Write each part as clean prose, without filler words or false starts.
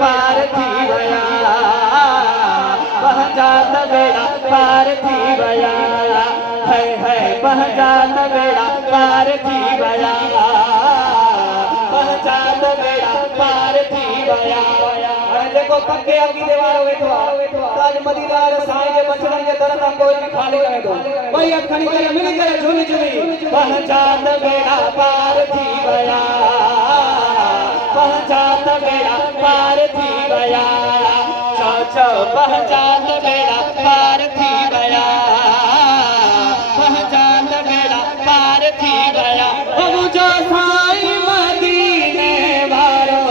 पार थी वया पहचान बेड़ा पार थी वया है पहचान बेड़ा पार थी वया पहचान बेड़ा पार थी वया देखो पक्के अगी देवारो वेठो ताज मदीना रे साईं जे बचड़न जे दर ता कोई भी खाली करे दो भाई अखणी करे मिली करे झूली झूली पहचान बेड़ा पार थी वया पहचान बेड़ा पार थी वया चौ पहचान बेड़ा पार थी वया पहचान बेड़ा पार थी वया मुझो साईं मदीने वारो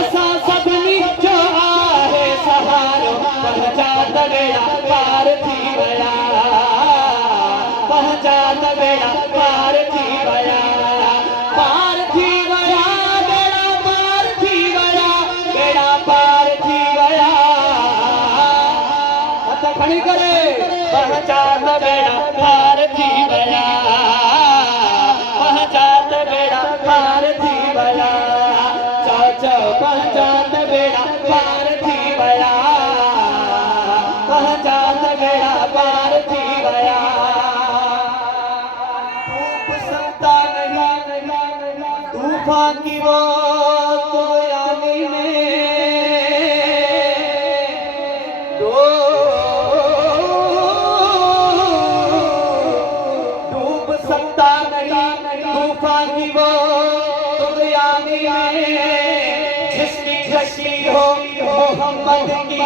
असा सभनी जो आहे सहारो पहचान बेड़ा पार थी वया पहचान बेड़ा पार थी वया पार थी वया बेड़ा पार थी वया बेड़ा पार थी वया हथ खड़ी करे पहचान बेड़ा पार थी वया पहचान बेड़ा पार थी वया चौ पहचान बेड़ा पार थी वया पहचान बेड़ा पार थी वया धूप संता नहीं तूफान की वो तो यानी में डूब सकता नहीं तूफान की वो तो यानी में जिसकी कशी हो मोहम्मद की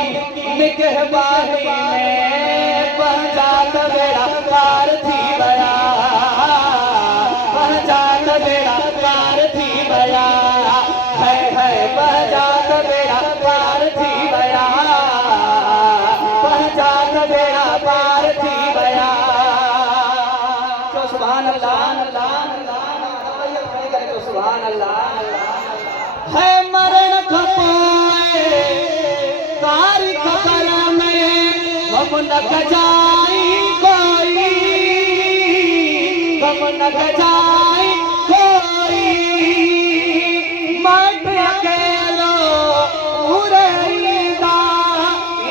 निगहबानी में पहचान बेड़ा पार थी वया पहचान बेड़ा पार थी वया है पहचान बेड़ा पार थी वया पहचान बेड़ा पार थी वया तो सुभान अल्लाह तो सुभान अल्लाह है मरण खपोए कारी खबर में हम न गजाई कोई हम न गजाई कोई मट अकेलो पूरे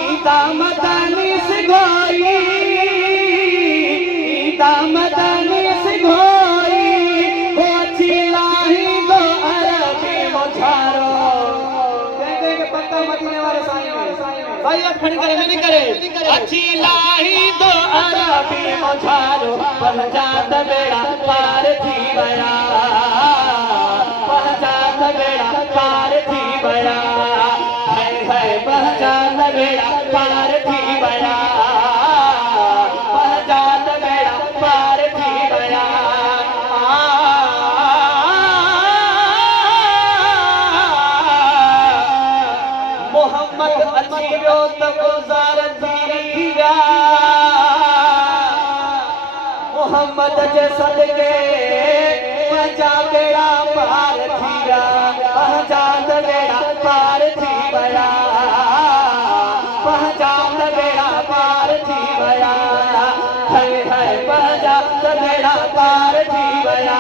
ईदा मदनी सिगोई ईदा मदनी सिगोई वो चिल्लाई गो अरबी मुझारो कहते कि पक्का मदीने वाले साईं भाई अब खड़ी करे नहीं करे अच्छी लाही दो अरबी मुझारो पहचान बेड़ा पार थी वया पहचान बेड़ा पार थी वया है पहचान बेड़ा पार थी वया पहचान बेड़ा पार थी वया मोहम्मद अची वियो त गुज़ार थी विया मोहम्मद जे सदके पंहिंजा बेड़ा पार थी विया पहचान बेड़ा पार थी वया पहचान बेड़ा पार थी वया है पहचान बेड़ा पार थी वया